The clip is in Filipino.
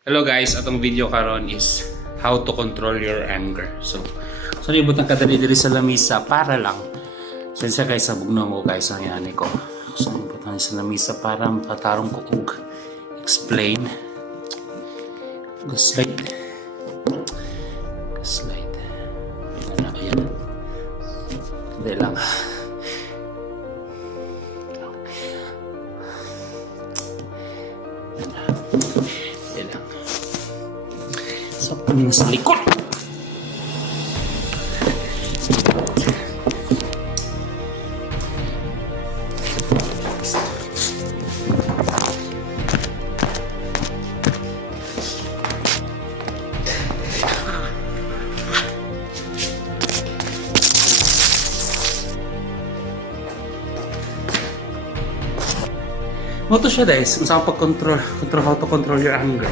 Hello guys, atong video karon is how to control your anger. So nibot ang kadali diri sa lamisa para lang. Sensya guys sa bugno ko guys ang yani ko. So nibot ang sa lamisa para makatarong ko og explain. Gaslight. Gaslight. Ayan. Hindi lang. So, ano sa likod? Mo to siya guys, kung saan pag-control, how to control your anger.